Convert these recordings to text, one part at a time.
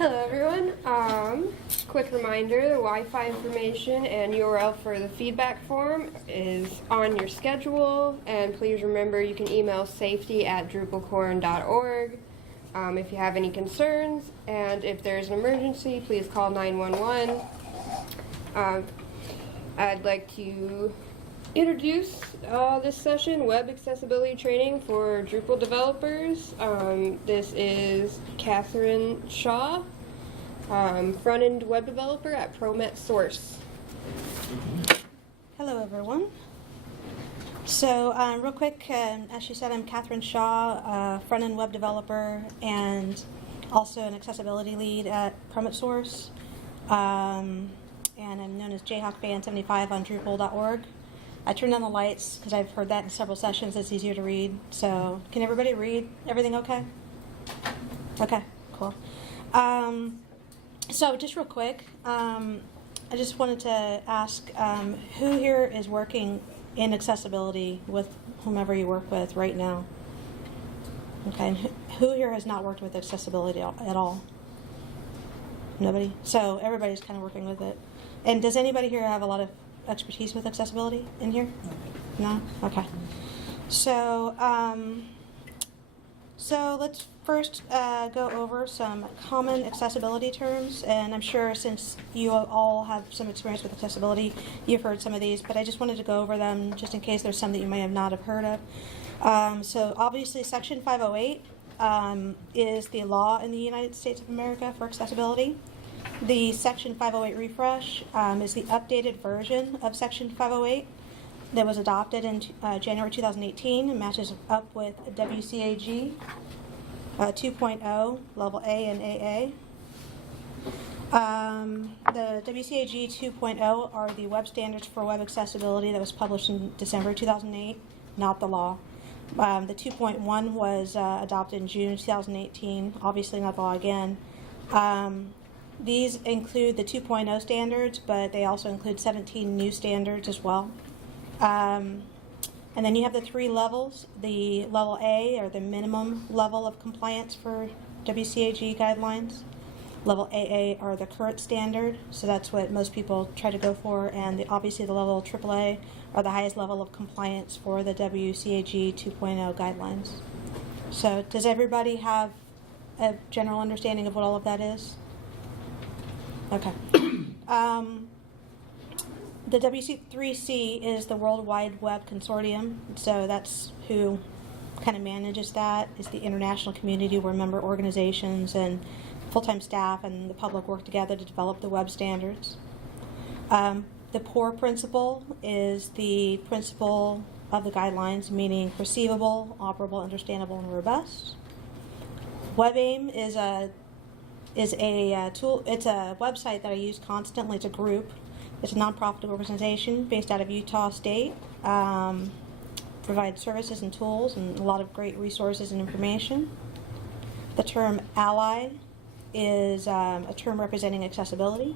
Hello everyone. Quick reminder, the Wi-Fi information and URL for the feedback form is on your schedule, and please remember you can email safety@DrupalCorn.org if you have any concerns, and if there's an emergency, please call 911. I'd like to introduce this session, Web Accessibility Training for Drupal Developers. This is Catherine Shaw, front-end web developer at ProMet Source. Hello everyone. So real quick, as she said, I'm Catherine Shaw, front-end web developer and also an accessibility lead at ProMet Source. And I'm known as JHawkBand75 on Drupal.org. I turned on the lights because I've heard that in several sessions. It's easier to read. So can everybody read? Everything okay? Okay, cool. So just real quick, I just wanted to ask who here is working in accessibility with whomever you work with right now? Okay, and who here has not worked with accessibility at all? Nobody? So everybody's kind of working with it. And does anybody here have a lot of expertise with accessibility in here? No? Okay. So, let's first go over some common accessibility terms, and I'm sure since you all have some experience with accessibility, you've heard some of these, but I just wanted to go over them just in case there's some that you may have not have heard of. So obviously Section 508 is the law in the United States of America for accessibility. The Section 508 refresh is the updated version of Section 508 that was adopted in January 2018 and matches up with WCAG 2.0, Level A and AA. The WCAG 2.0 are the web standards for web accessibility that was published in December 2008, not the law. The 2.1 was adopted in June 2018, obviously not the law again. These include the 2.0 standards, but they also include 17 new standards as well. And then you have the three levels. The level A, or the minimum level of compliance for WCAG guidelines. Level AA are the current standard, so that's what most people try to go for. And obviously the level AAA are the highest level of compliance for the WCAG 2.0 guidelines. So does everybody have a general understanding of what all of that is? Okay. The WC3C is the World Wide Web Consortium, so that's who kind of manages that. It's the international community where member organizations and full-time staff and the public work together to develop the web standards. The POUR principle is the principle of the guidelines, meaning perceivable, operable, understandable, and robust. WebAIM is a tool. It's a website that I use constantly. It's a group. It's a nonprofit organization based out of Utah State. Provides services and tools and a lot of great resources and information. The term ally is a term representing accessibility,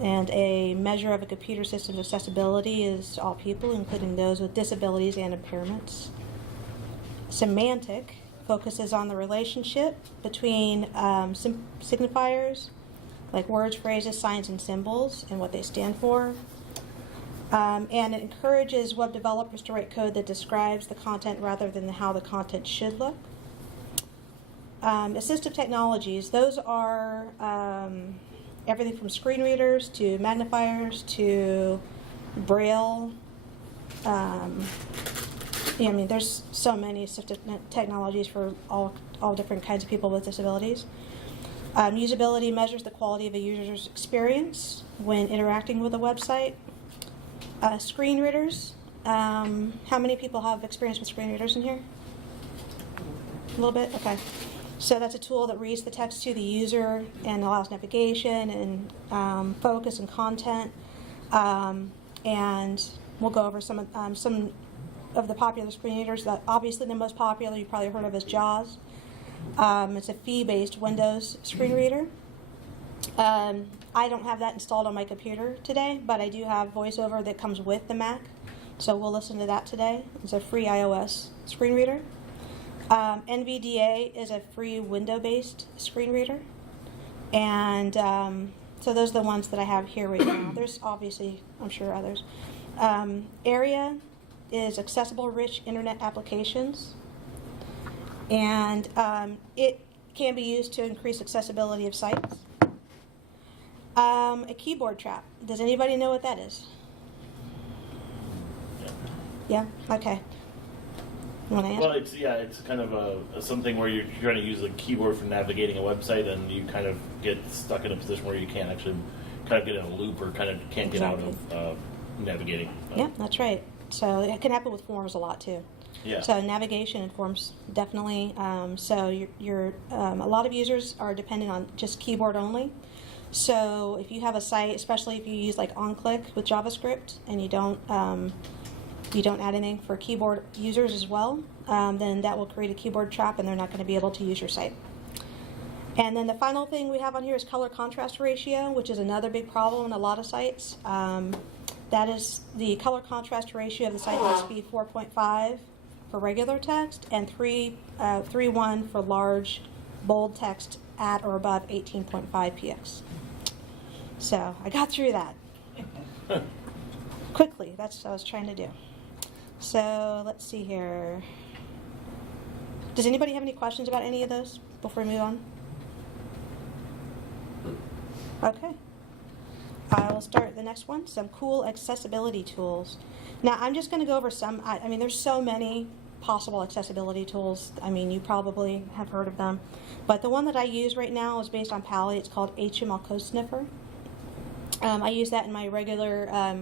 and a measure of a computer system's accessibility is all people, including those with disabilities and impairments. Semantic focuses on the relationship between signifiers, like words, phrases, signs, and symbols, and what they stand for. And it encourages web developers to write code that describes the content rather than how the content should look. Assistive technologies, those are everything from screen readers to magnifiers to Braille. There's so many assistive technologies for all different kinds of people with disabilities. Usability measures the quality of a user's experience when interacting with a website. Screen readers. How many people have experience with screen readers in here? A little bit? Okay. So that's a tool that reads the text to the user and allows navigation and focus and content. And we'll go over some of the popular screen readers. That obviously the most popular you probably heard of is JAWS. It's a fee-based Windows screen reader. I don't have that installed on my computer today, but I do have VoiceOver that comes with the Mac, so we'll listen to that today. It's a free iOS screen reader. NVDA is a free window-based screen reader. And so those are the ones that I have here right now. There's obviously, I'm sure, others. Area is accessible rich internet applications. And it can be used to increase accessibility of sites. A keyboard trap. Does anybody know what that is? Yeah? Okay. You want to answer? Well, it's kind of something where you're trying to use a keyboard for navigating a website, and you kind of get stuck in a position where you can't actually kind of get in a loop or kind of can't get out of navigating. Yeah, that's right. So it can happen with forms a lot too. Yeah. So navigation and forms definitely. So a lot of users are dependent on just keyboard only. So if you have a site, especially if you use like OnClick with JavaScript, and you don't add anything for keyboard users as well, then that will create a keyboard trap, and they're not going to be able to use your site. And then the final thing we have on here is color contrast ratio, which is another big problem in a lot of sites. That is, the color contrast ratio of the site must be 4.5 for regular text and 3.1 for large, bold text at or above 18.5 px. So I got through that quickly. That's what I was trying to do. So let's see here. Does anybody have any questions about any of those before we move on? Okay. I will start the next one, some cool accessibility tools. Now, I'm just going to go over some. I mean, there's so many possible accessibility tools. I mean, you probably have heard of them. But the one that I use right now is based on Pally. It's called HTML Code Sniffer. I use that in my regular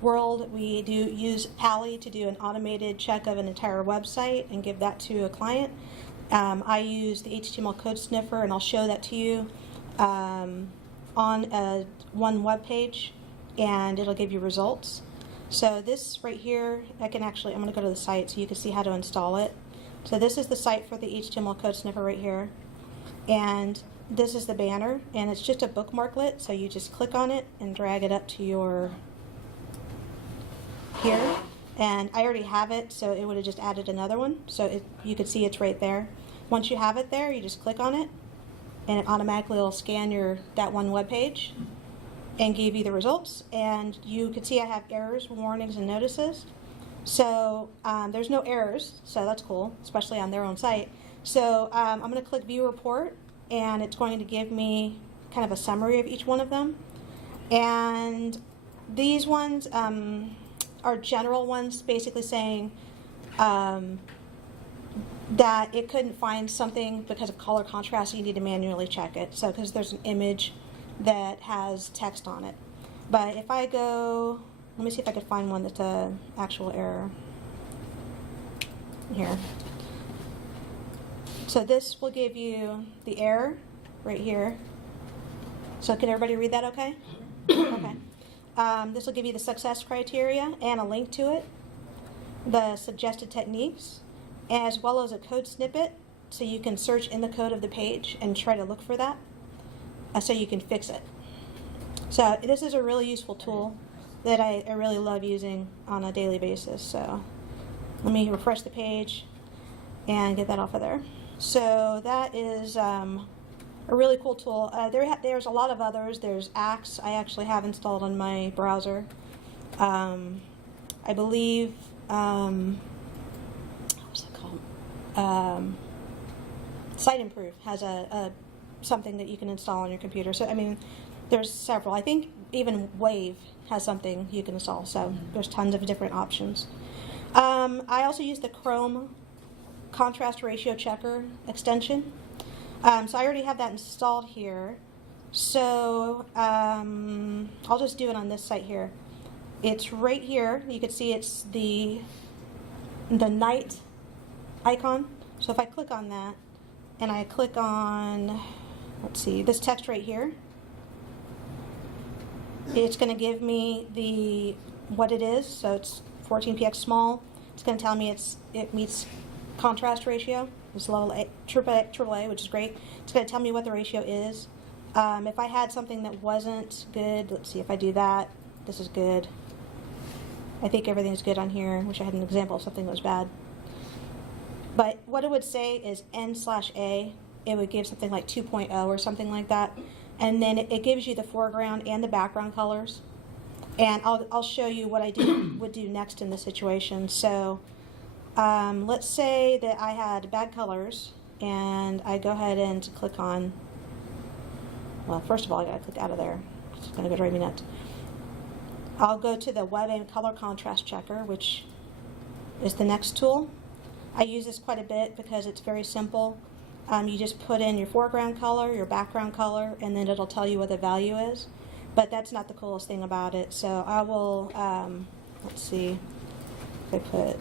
world. We do use Pally to do an automated check of an entire website and give that to a client. I use the HTML Code Sniffer, and I'll show that to you on one web page, and it'll give you results. So this right here, I'm going to go to the site so you can see how to install it. So this is the site for the HTML Code Sniffer right here, and this is the banner, and it's just a bookmarklet, so you just click on it and drag it up to your here, and I already have it, so it would have just added another one, so you could see it's right there. Once you have it there, you just click on it, and it automatically will scan that one web page and give you the results. And you can see I have errors, warnings, and notices. So there's no errors, so that's cool, especially on their own site. So I'm going to click View Report, and it's going to give me kind of a summary of each one of them. And these ones are general ones, basically saying that it couldn't find something because of color contrast, so you need to manually check it. So because there's an image that has text on it. But if I go, let me see if I could find one that's an actual error. Here. So this will give you the error right here. So can everybody read that okay? Okay. This will give you the success criteria and a link to it, the suggested techniques, as well as a code snippet, so you can search in the code of the page and try to look for that, so you can fix it. So this is a really useful tool that I really love using on a daily basis. So let me refresh the page and get that off of there. So that is a really cool tool. There's a lot of others. There's Axe. I actually have installed on my browser. I believe, what's it called? Site Improve has something that you can install on your computer. So, I mean, there's several. I think even Wave has something you can install. So there's tons of different options. I also use the Chrome Contrast Ratio Checker extension. So I already have that installed here. So I'll just do it on this site here. It's right here. You can see it's the night icon. So if I click on that and I click on, let's see, this text right here, it's going to give me what it is. So it's 14px small. It's going to tell me it meets contrast ratio. It's level AAA, which is great. It's going to tell me what the ratio is. If I had something that wasn't good, let's see if I do that. This is good. I think everything's good on here. Wish I had an example of something that was bad. But what it would say is N/A it would give something like 2.0 or something like that. And then it gives you the foreground and the background colors. And I'll show you what I would do next in this situation. So let's say that I had bad colors, and I go ahead and click on, well, first of all, I gotta click out of there. It's gonna go drive me nuts. I'll go to the Web and Color Contrast Checker, which is the next tool. I use this quite a bit because it's very simple. You just put in your foreground color, your background color, and then it'll tell you what the value is. But that's not the coolest thing about it. So I will, let's see if I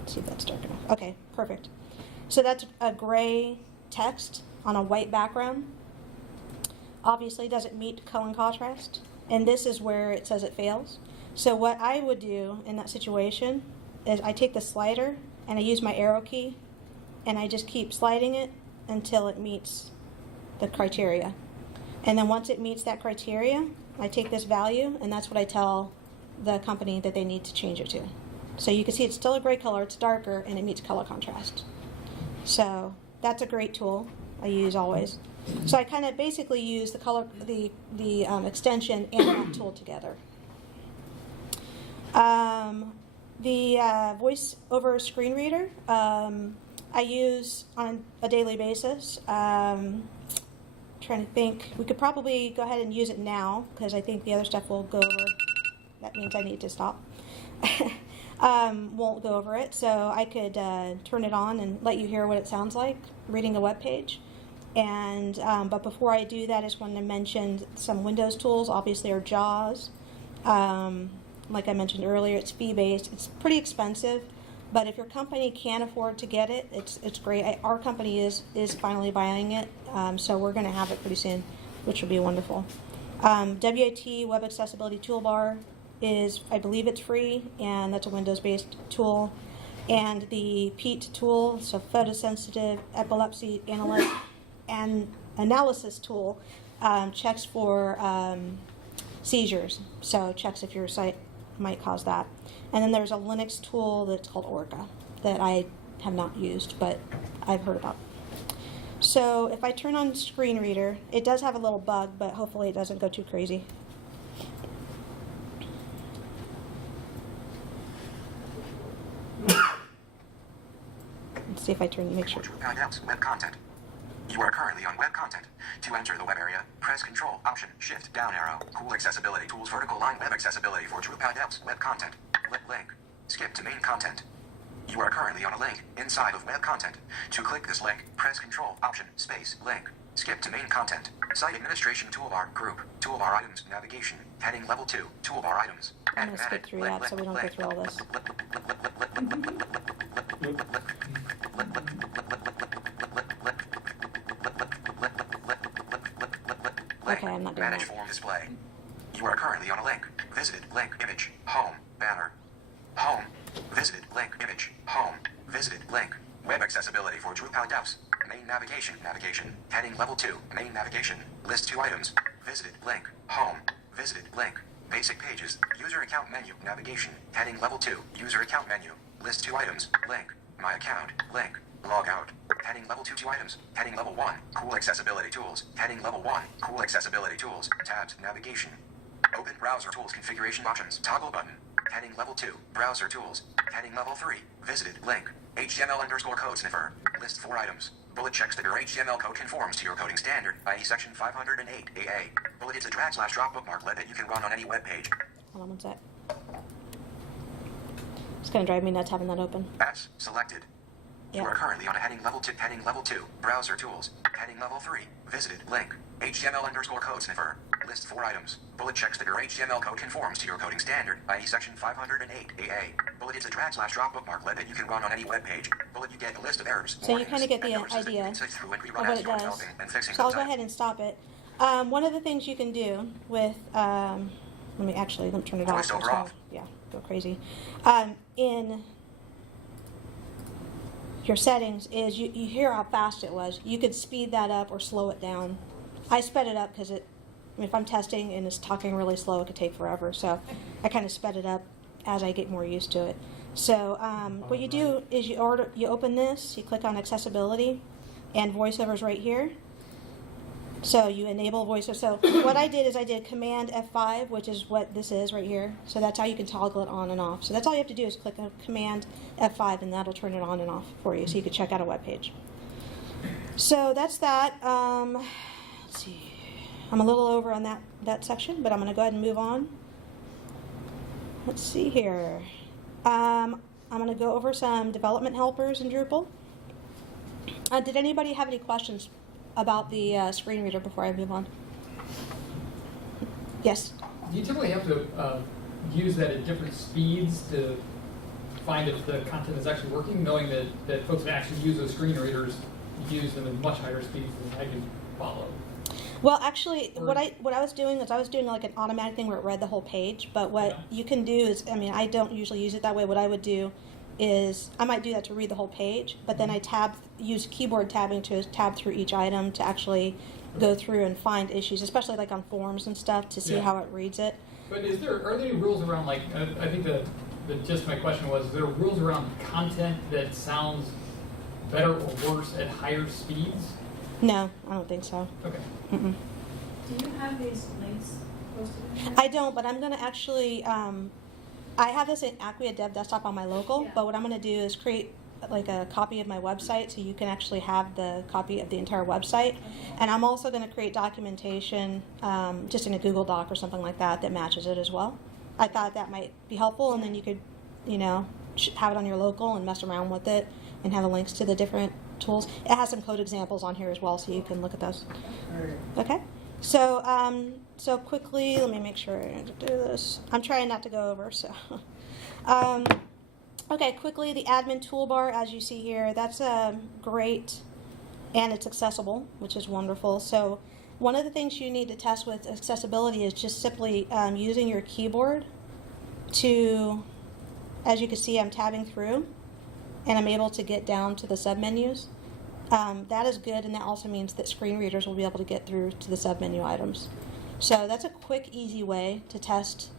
let's see if that's dark enough. Okay, perfect. So that's a gray text on a white background. Obviously doesn't meet color contrast, and this is where it says it fails. So what I would do in that situation is I take the slider and I use my arrow key, and I just keep sliding it until it meets the criteria. And then once it meets that criteria, I take this value, and that's what I tell the company that they need to change it to. So you can see it's still a gray color, it's darker, and it meets color contrast. So that's a great tool I use always. So I kind of basically use the color, the extension and that tool together. The voice over screen reader I use on a daily basis. Trying to think, we could probably go ahead and use it now because I think the other stuff will go over. That means I need to stop. Won't go over it, so I could turn it on and let you hear what it sounds like reading a web page. And but before I do that, I just wanted to mention some Windows tools. Obviously, are JAWS. Like I mentioned earlier, it's fee-based. It's pretty expensive, but if your company can afford to get it, it's great. Our company is finally buying it, so we're going to have it pretty soon, which will be wonderful. WAT Web Accessibility Toolbar is, I believe it's free, and that's a Windows-based tool. And the PEAT tool, so photosensitive epilepsy analysis tool, checks for seizures, so checks if your site might cause that. And then there's a Linux tool that's called Orca that I have not used, but I've heard about. So if I turn on screen reader, it does have a little bug, but hopefully it doesn't go too crazy. Let's see if I make sure. Web content. You are currently on web content. To enter the web area, press Control, Option, Shift, down arrow. Cool accessibility tools, vertical line, web accessibility for Drupal apps, web content. Link. Skip to main content. You are currently on a link inside of web content. To click this link, press Control, Option, Space, Link. Skip to main content. Site administration toolbar, group, toolbar items, navigation, heading level 2, toolbar items. I'm going to skip through that so we don't go through all this. Okay, I'm not doing Manage that. form display. You are currently on a link. Visited link image. Home. Banner. Home. Visited link image. Home. Visited link. Web accessibility for Drupal devs. Main navigation. Navigation. Heading level 2. Main navigation. List 2 items. Visited link. Home. Visited link. Basic pages. User account menu. Navigation. Heading level 2. User account menu. List 2 items. Link. My account. Link. Log out. Heading level 2 items. Heading level 1. Cool accessibility tools. Heading level 1. Cool accessibility tools. Tabs. Navigation. Open browser tools configuration options. Toggle button. Heading level 2. Browser tools. Heading level 3. Visited link. HTML_code sniffer. List 4 items. Bullet checks that your HTML code conforms to your coding standard, i.e. section 508 AA. Bullet is a drag/drop bookmarklet that you can run on any web page. Hold on one sec. It's going to drive me nuts having that open. Apps selected. You Yeah. are currently on a heading level 2. Heading level 2. Browser tools. Heading level 3. Visited link. HTML_code sniffer. List 4 items. Bullet checks that your HTML code conforms to your coding standard, i.e. section 508 AA. Bullet is a drag/drop bookmarklet that you can run on any web page. Bullet, you get a list of errors. So you warnings, kind of get the and notices that you idea can sift through and of rerun what as it you're does. developing and fixing So I'll those go items. ahead and stop it. One of the things you can do with, let me turn it off. Voiceover It's gonna- off. Yeah, go crazy. In your settings is you hear how fast it was. You could speed that up or slow it down. I sped it up because if I'm testing and it's talking really slow, it could take forever. So I kind of sped it up as I get more used to it. So what you do is you open this, you click on accessibility, and VoiceOver's right here. So you enable VoiceOver. So what I did is I did Command F5, which is what this is right here. So that's how you can toggle it on and off. So that's all you have to do is click on Command F5, and that'll turn it on and off for you, so you can check out a web page. So that's that. Let's see. I'm a little over on that section, but I'm going to go ahead and move on. Let's see here. I'm going to go over some development helpers in Drupal. Did anybody have any questions about the screen reader before I move on? Yes? Do you typically have to use that at different speeds to find if the content is actually working, knowing that folks that actually use those screen readers use them at much higher speeds than I can follow? Well, actually, what I was doing is I was doing like an automatic thing where it read the whole page. But what you can do is, I mean, I don't usually use it that way. What I would do is I might do that to read the whole page, but then I use keyboard tabbing to tab through each item to actually go through and find issues, especially like on forms and stuff, to see how it reads it. But are there any rules around, like, I think the gist of my question was, is there rules around content that sounds better or worse at higher speeds? No, I don't think so. Okay. Mm-mm. Do you have these links posted in here? I don't, but I'm going to actually, I have this in Acquia Dev Desktop on my local, but what I'm going to do is create like a copy of my website so you can actually have the copy of the entire website. And I'm also going to create documentation just in a Google Doc or something like that that matches it as well. I thought that might be helpful, and then you could, have it on your local and mess around with it and have the links to the different tools. It has some code examples on here as well, so you can look at those. Okay? So, so quickly, let me make sure I do this. I'm trying not to go over, so. Okay, quickly, the admin toolbar, as you see here, that's great, and it's accessible, which is wonderful. So one of the things you need to test with accessibility is just simply using your keyboard to, as you can see, I'm tabbing through, and I'm able to get down to the submenus. That is good, and that also means that screen readers will be able to get through to the submenu items. So that's a quick, easy way to test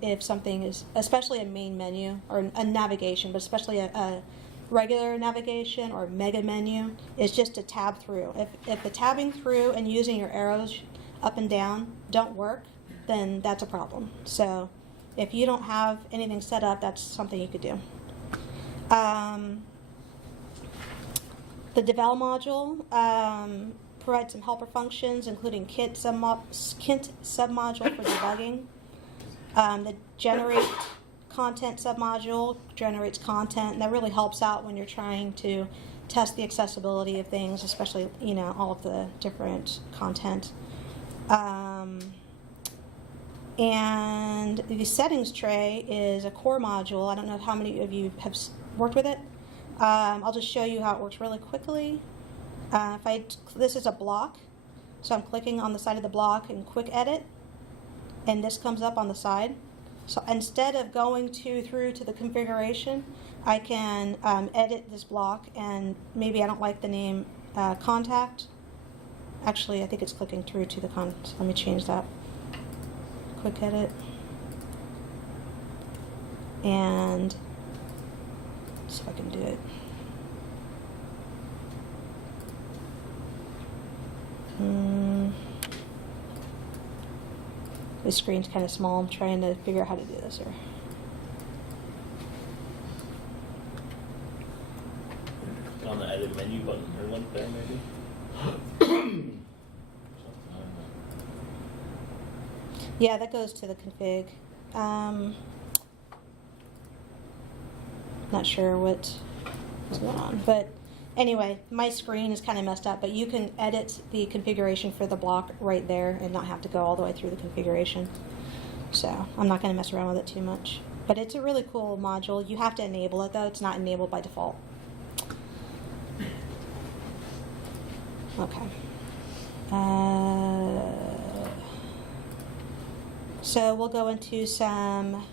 if something is, especially a main menu or a navigation, but especially a regular navigation or mega menu, is just to tab through. If the tabbing through and using your arrows up and down don't work, then that's a problem. So if you don't have anything set up, that's something you could do. The devel module provides some helper functions, including Kint submodule for debugging. The generate content submodule generates content, and that really helps out when you're trying to test the accessibility of things, especially all of the different content. And the settings tray is a core module. I don't know how many of you have worked with it. I'll just show you how it works really quickly. This is a block, so I'm clicking on the side of the block and quick edit, and this comes up on the side. So instead of going through to the configuration, I can edit this block, and maybe I don't like the name contact. Actually, I think it's clicking through to the contact. Let me change that. Quick edit. And see if I can do it. The screen's kind of small. I'm trying to figure out how to do this here. On the edit menu button or link there, maybe? Yeah, that goes to the config. Not sure what's going on, but anyway, my screen is kind of messed up, but you can edit the configuration for the block right there and not have to go all the way through the configuration. So I'm not going to mess around with it too much. But it's a really cool module. You have to enable it, though. It's not enabled by default. Okay. So we'll go into some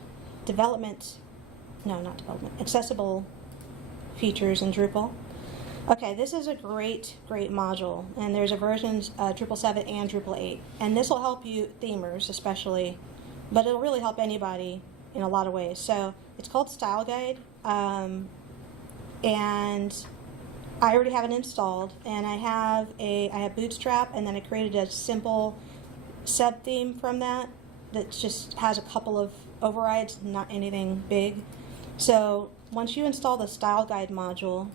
accessible features in Drupal. Okay, this is a great module, and there's a versions Drupal 7 and Drupal 8, and this will help you themers especially, but it'll really help anybody in a lot of ways. So it's called Style Guide, and I already have it installed, and I have Bootstrap, and then I created a simple sub theme from that just has a couple of overrides, not anything big. So once you install the style guide module,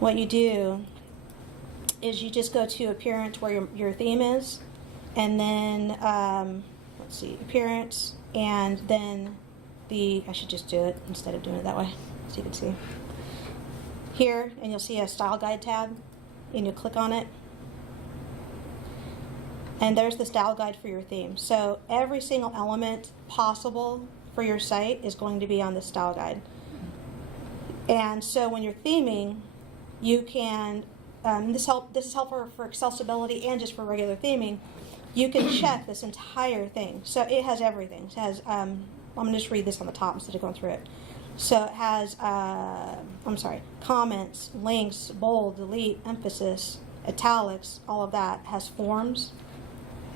what you do is you just go to appearance where your theme is, and then let's see, appearance, and then I should just do it instead of doing it that way, so you can see here, and you'll see a style guide tab, and you'll click on it, and there's the style guide for your theme. So every single element possible for your site is going to be on the style guide. And so when you're theming, you can, this is helpful for accessibility and just for regular theming, you can check this entire thing. So it has everything. It has, I'm going to just read this on the top instead of going through it. So it has, comments, links, bold, delete, emphasis, italics, all of that. It has forms,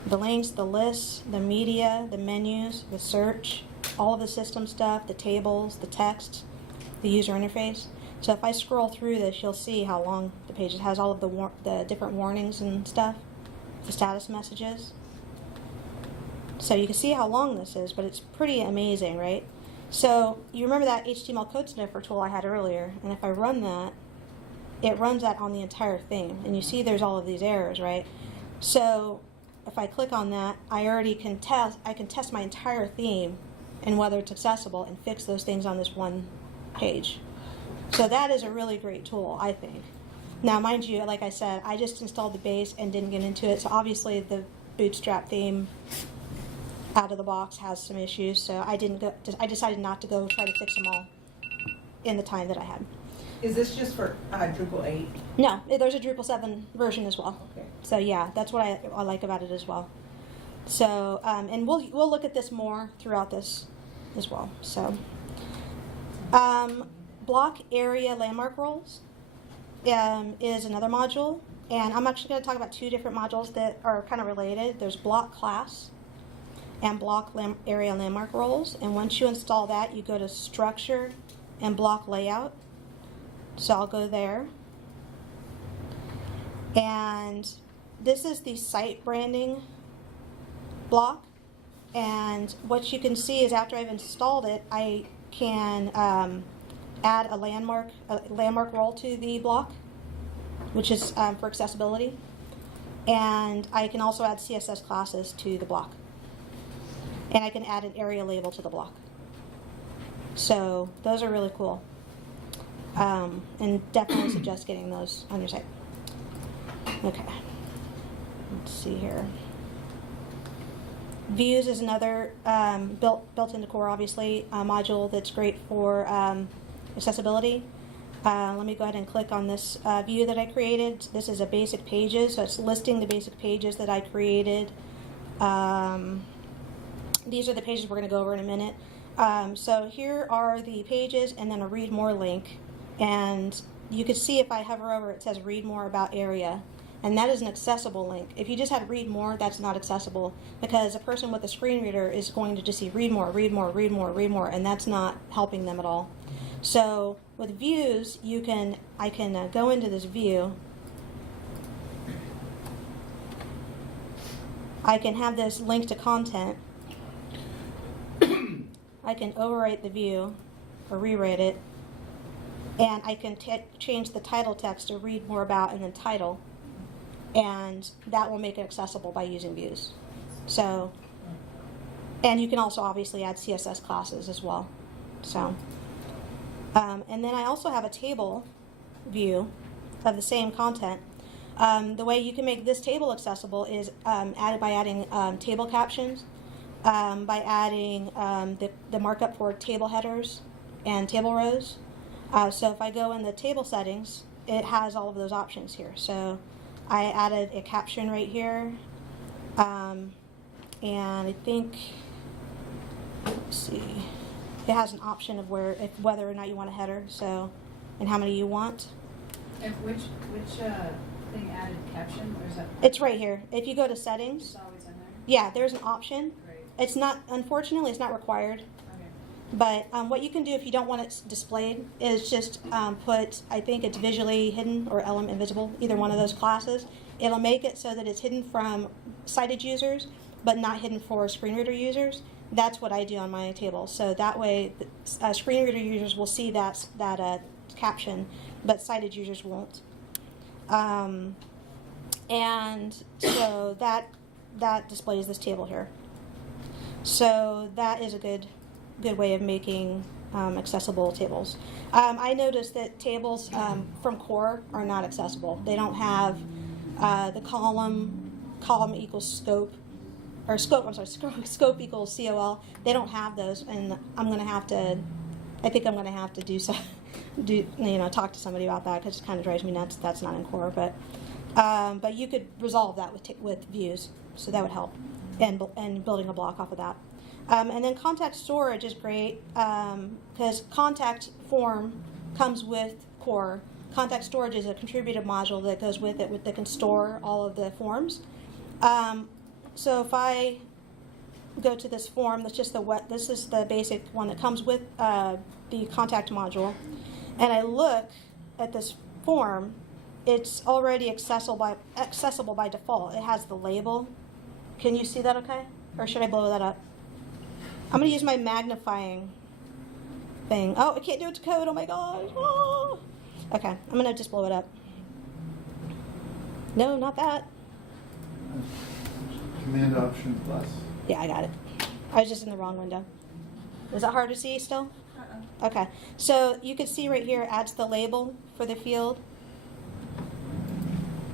the links, the lists, the media, the menus, the search, all of the system stuff, the tables, the text, the user interface. So if I scroll through this, you'll see how long the page is. It has all of the different warnings and stuff, the status messages. So you can see how long this is, but it's pretty amazing, right? So you remember that HTML code sniffer tool I had earlier, and if I run that, it runs that on the entire thing. And you see there's all of these errors, right? So if I click on that, I can test my entire theme and whether it's accessible and fix those things on this one page. So that is a really great tool, I think. Now, mind you, like I said, I just installed the base and didn't get into it, so obviously the Bootstrap theme out of the box has some issues, so I decided not to go try to fix them all in the time that I had. Is this just for Drupal 8? No, there's a Drupal 7 version as well. Okay. So yeah, that's what I like about it as well. So, and we'll look at this more throughout this as well. So, block area landmark roles is another module, and I'm actually going to talk about two different modules that are kind of related. There's block class and block area landmark roles, and once you install that, you go to structure and block layout. So I'll go there, and this is the site branding block, and what you can see is after I've installed it, I can add a landmark role to the block, which is for accessibility, and I can also add CSS classes to the block, and I can add an area label to the block. So those are really cool, and definitely suggest getting those on your site. Okay, let's see here. Views is another built into core, obviously, module that's great for accessibility. Let me go ahead and click on this view that I created. This is a basic pages, so it's listing the basic pages that I created. These are the pages we're going to go over in a minute. So here are the pages and then a read more link. And you can see if I hover over it says read more about area. And that is an accessible link. If you just had read more, that's not accessible, because a person with a screen reader is going to just see read more, read more, read more, read more, and that's not helping them at all. So with views, I can go into this view. I can have this link to content. I can overwrite the view or rewrite it, and I can change the title text to read more about and then title, and that will make it accessible by using views. So, and you can also obviously add CSS classes as well. So, and then I also have a table view of the same content. The way you can make this table accessible is by adding table captions, by adding the markup for table headers and table rows. So if I go in the table settings, it has all of those options here. So I added a caption right here, and I think, let's see, it has an option of whether or not you want a header, so, and how many you want. And which thing added caption? Where is that? It's right here. If you go to settings, It's always in there? yeah, there's an option. Great. It's not, unfortunately, it's not required. Okay. But what you can do if you don't want it displayed is just put, I think it's visually hidden or element invisible, either one of those classes. It'll make it so that it's hidden from sighted users, but not hidden for screen reader users. That's what I do on my table. So that way, screen reader users will see that caption, but sighted users won't. And so that displays this table here. So that is a good way of making accessible tables. I noticed that tables from Core are not accessible. They don't have the column equals scope, or scope, I'm sorry, scope equals COL. They don't have those, and I think I'm going to have to talk to somebody about that, because it kind of drives me nuts. That's not in Core, but you could resolve that with views, so that would help, and building a block off of that. And then contact storage is great because contact form comes with Core. Contact storage is a contributed module that goes with it that can store all of the forms. So if I go to this form, this is the basic one that comes with the contact module, and I look at this form, it's already accessible by default. It has the label. Can you see that okay? Or should I blow that up? I'm going to use my magnifying thing. Oh, I can't do it to code. Oh my gosh. Oh. Okay, I'm going to just blow it up. No, not that. Command Option plus. Yeah, I got it. I was just in the wrong window. Is that hard to see still? Okay, so you can see right here it adds the label for the field,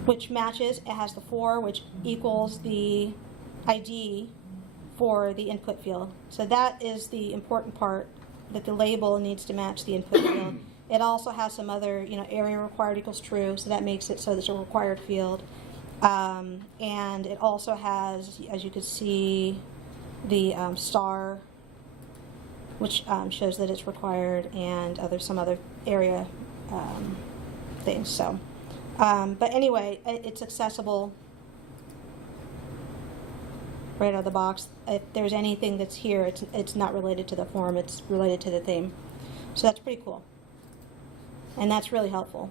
which matches. It has the 4, which equals the ID for the input field. So that is the important part, that the label needs to match the input field. It also has some other, area required equals true, so that makes it so that it's a required field. And it also has, as you can see, the star, which shows that it's required, and some other area things. So, but anyway, it's accessible right out of the box. If there's anything that's here, it's not related to the form, it's related to the theme. So that's pretty cool. And that's really helpful.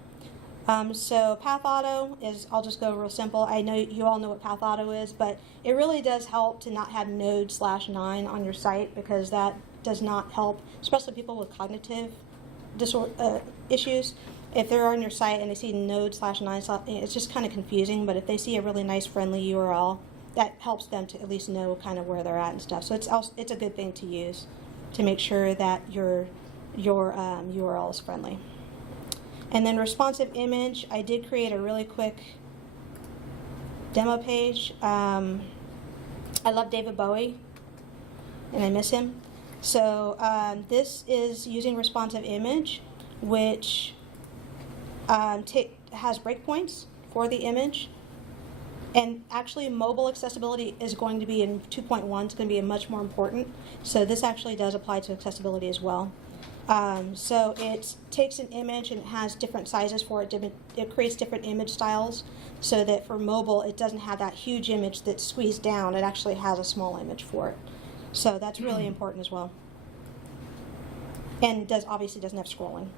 So Path Auto is, I'll just go real simple. I know you all know what Path Auto is, but it really does help to not have node/9 on your site, because that does not help, especially people with cognitive issues. If they're on your site and they see node/9, it's just kind of confusing, but if they see a really nice friendly URL, that helps them to at least know kind of where they're at and stuff. So it's a good thing to use to make sure that your URL is friendly. And then responsive image, I did create a really quick demo page. I love David Bowie, and I miss him. So this is using responsive image, which has breakpoints for the image. And actually, mobile accessibility is going to be in 2.1. It's going to be much more important. So this actually does apply to accessibility as well. So it takes an image and it has different sizes for it. It creates different image styles, so that for mobile, it doesn't have that huge image that's squeezed down. It actually has a small image for it. So that's really important as well. And it obviously doesn't have scrolling.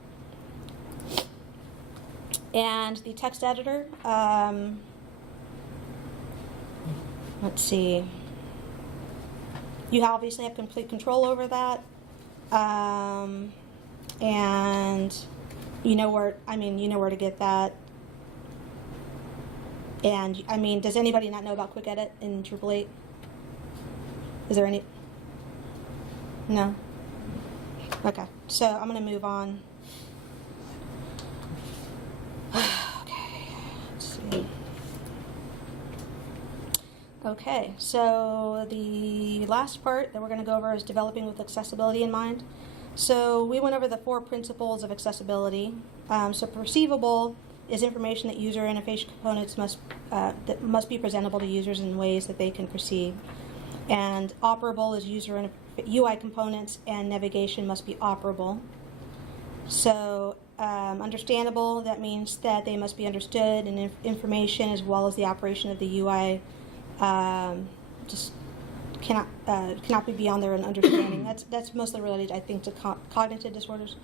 And the text editor, let's see. You obviously have complete control over that. And you know where to get that. And does anybody not know about Quick Edit in Drupal 8? Is there any? No? Okay, so I'm going to move on. Okay, let's see. Okay, so the last part that we're going to go over is developing with accessibility in mind. So we went over the 4 principles of accessibility. So perceivable is information that user interface components that must be presentable to users in ways that they can perceive. And operable is UI components, and navigation must be operable. So understandable, that means that they must be understood, and information as well as the operation of the UI just cannot be beyond their understanding. That's mostly related, I think, to cognitive disorders.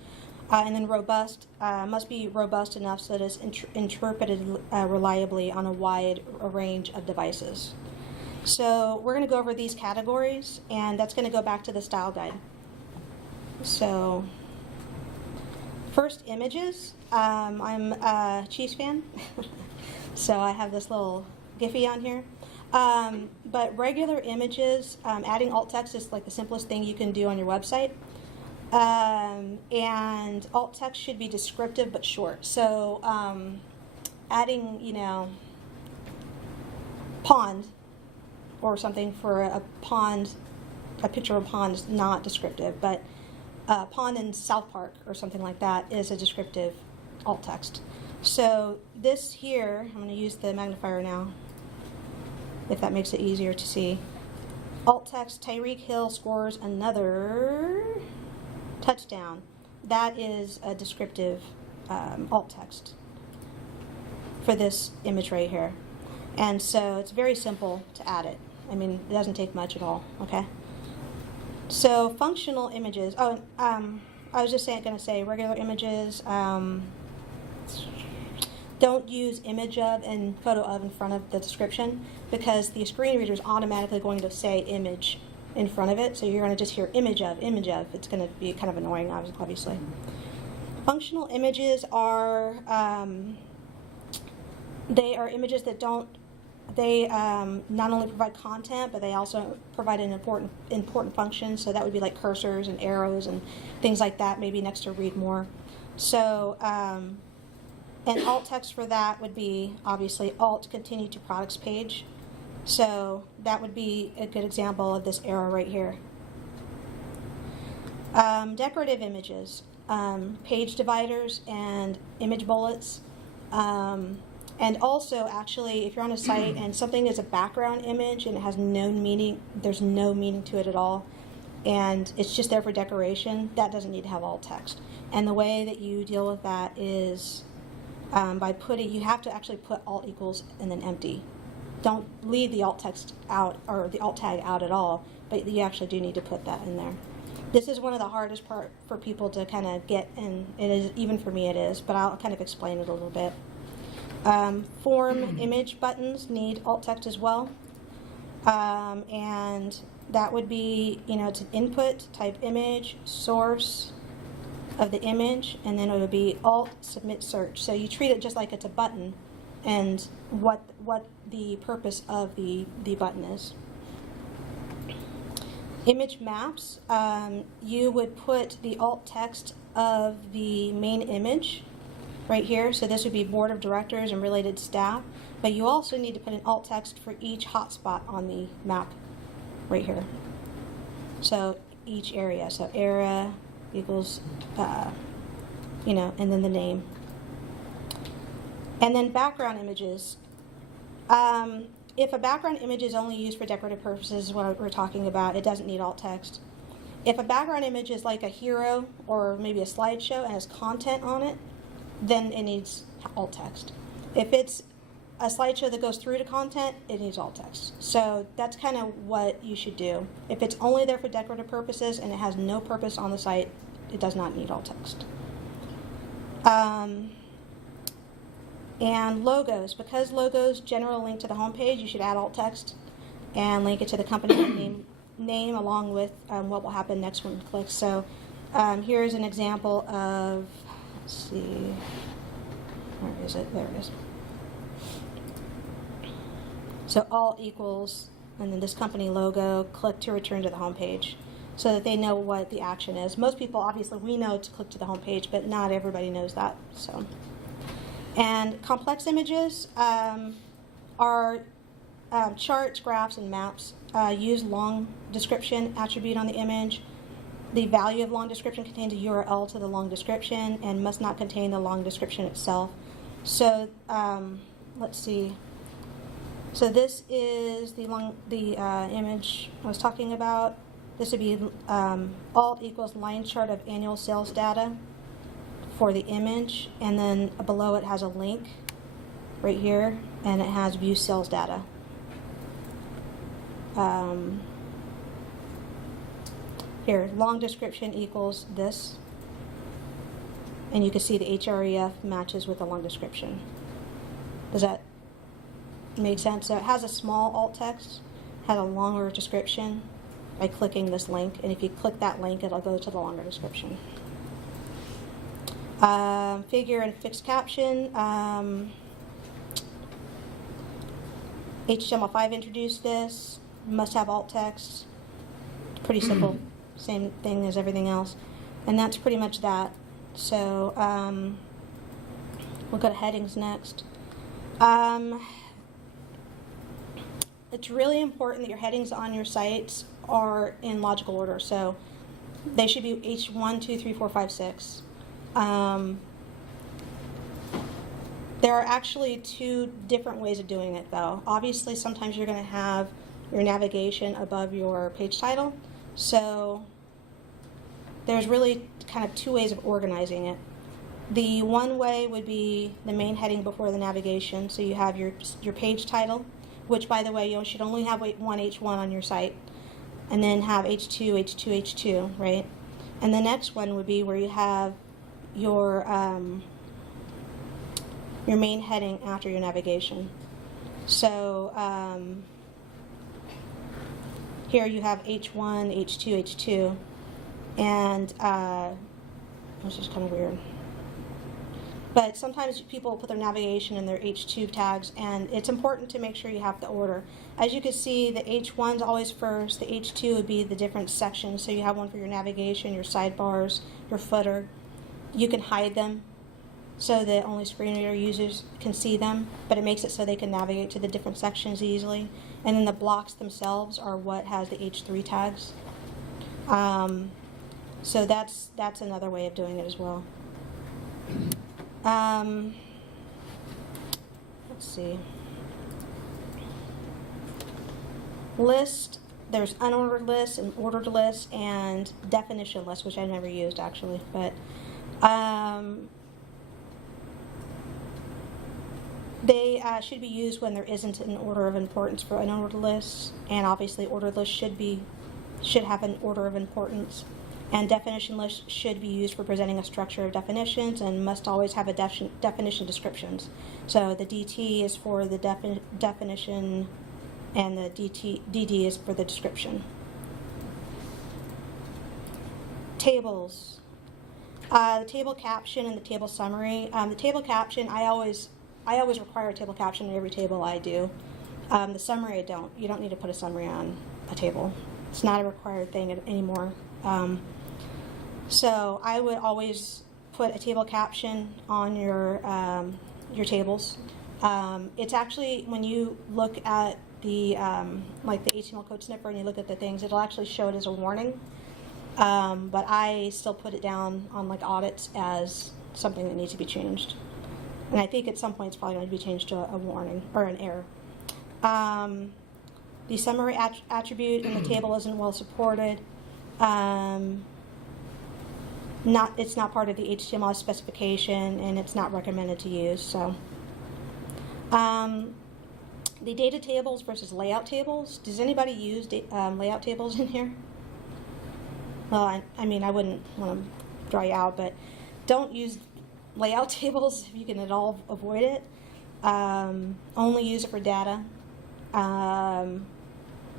And then robust must be robust enough so that it's interpreted reliably on a wide range of devices. So we're going to go over these categories, and that's going to go back to the style guide. So first, images. I'm a Chiefs fan, so I have this little Giphy on here. But regular images, adding alt text is like the simplest thing you can do on your website. And alt text should be descriptive but short. So adding, pond or something for a pond, a picture of a pond is not descriptive, but pond in South Park or something like that is a descriptive alt text. So this here, I'm going to use the magnifier now, if that makes it easier to see. Alt text, Tyreek Hill scores another touchdown. That is a descriptive alt text for this image right here. And so it's very simple to add it. I mean, it doesn't take much at all, okay? So functional images. I was just going to say regular images. Don't use image of and photo of in front of the description, because the screen reader is automatically going to say image in front of it, so you're going to just hear image of. It's going to be kind of annoying, obviously. Functional images are, they are images that not only provide content, but they also provide an important function, so that would be like cursors and arrows and things like that, maybe next to read more. So, and alt text for that would be, obviously, alt continue to products page. So that would be a good example of this arrow right here. Decorative images, page dividers and image bullets. And also, actually, if you're on a site and something is a background image and it has no meaning, there's no meaning to it at all, and it's just there for decoration, that doesn't need to have alt text. And the way that you deal with that is by you have to actually put alt equals and then empty. Don't leave the alt text out or the alt tag out at all, but you actually do need to put that in there. This is one of the hardest part for people to kind of get, and it is, even for me it is, but I'll kind of explain it a little bit. Form image buttons need alt text as well, and that would be, it's an input, type image, source of the image, and then it would be alt, submit, search. So you treat it just like it's a button, and what the purpose of the button is. Image maps, you would put the alt text of the main image right here. So this would be board of directors and related staff, but you also need to put an alt text for each hotspot on the map right here. So each area, so area equals, and then the name. And then background images. If a background image is only used for decorative purposes, what we're talking about, it doesn't need alt text. If a background image is like a hero or maybe a slideshow and has content on it, then it needs alt text. If it's a slideshow that goes through to content, it needs alt text. So that's kind of what you should do. If it's only there for decorative purposes and it has no purpose on the site, it does not need alt text. And logos, because logos generally link to the home page, you should add alt text and link it to the company name along with what will happen next when it clicks. So here's an example of, let's see, where is it? There it is. So alt equals, and then this company logo, click to return to the home page, so that they know what the action is. Most people, obviously, we know to click to the home page, but not everybody knows that. So. And complex images are charts, graphs, and maps. Use long description attribute on the image. The value of long description contains a URL to the long description and must not contain the long description itself. So let's see. So this is the image I was talking about. This would be alt equals line chart of annual sales data for the image, and then below it has a link right here, and it has view sales data. Here, long description equals this. And you can see the href matches with the long description. Does that make sense? So it has a small alt text, has a longer description by clicking this link. And if you click that link, it'll go to the longer description. Figure and fixed caption. HTML5 introduced this. Must have alt text. Pretty simple. Same thing as everything else. And that's pretty much that. So we'll go to headings next. It's really important that your headings on your sites are in logical order. So they should be H1, 2, 3, 4, 5, 6. There are actually two different ways of doing it, though. Obviously, sometimes you're going to have your navigation above your page title. So there's really kind of two ways of organizing it. The one way would be the main heading before the navigation. So you have your page title, which, by the way, you should only have one H1 on your site, and then have H2, H2, H2, right? And the next one would be where you have your main heading after your navigation. So here you have H1, H2, H2, and which is kind of weird. But sometimes people put their navigation in their H2 tags, and it's important to make sure you have the order. As you can see, the H1 is always first. The H2 would be the different sections. So you have one for your navigation, your sidebars, your footer. You can hide them so that only screen reader users can see them, but it makes it so they can navigate to the different sections easily. And then the blocks themselves are what has the H3 tags. So that's another way of doing it as well. Let's see. List. There's unordered lists and ordered lists and definition lists, which I never used actually, but they should be used when there isn't an order of importance for unordered lists, and obviously ordered lists should have an order of importance. And definition lists should be used for presenting a structure of definitions and must always have a definition descriptions. So the DT is for the definition and the DD is for the description. Tables. The table caption and the table summary. The table caption, I always require a table caption in every table I do. The summary I don't. You don't need to put a summary on a table. It's not a required thing anymore. So I would always put a table caption on your tables. It's actually, when you look at the like the HTML code sniffer and you look at the things, it'll actually show it as a warning. But I still put it down on like audits as something that needs to be changed. And I think at some point it's probably going to be changed to a warning or an error. The summary attribute in the table isn't well supported. It's not part of the HTML specification, and it's not recommended to use. So, the data tables versus layout tables. Does anybody use layout tables in here? Well, I mean, I wouldn't want to draw you out, but don't use layout tables if you can at all avoid it. Only use it for data.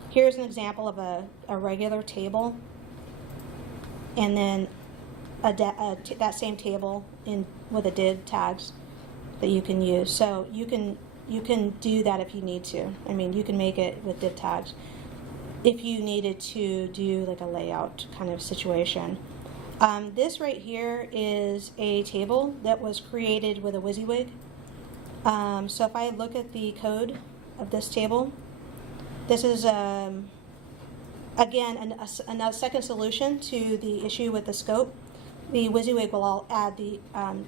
Here's an example of a regular table, and then that same table with a div tags that you can use. So you can do that if you need to. I mean, you can make it with div tags if you needed to do like a layout kind of situation. This right here is a table that was created with a WYSIWYG. So if I look at the code of this table, this is again another second solution to the issue with the scope. The WYSIWYG will add the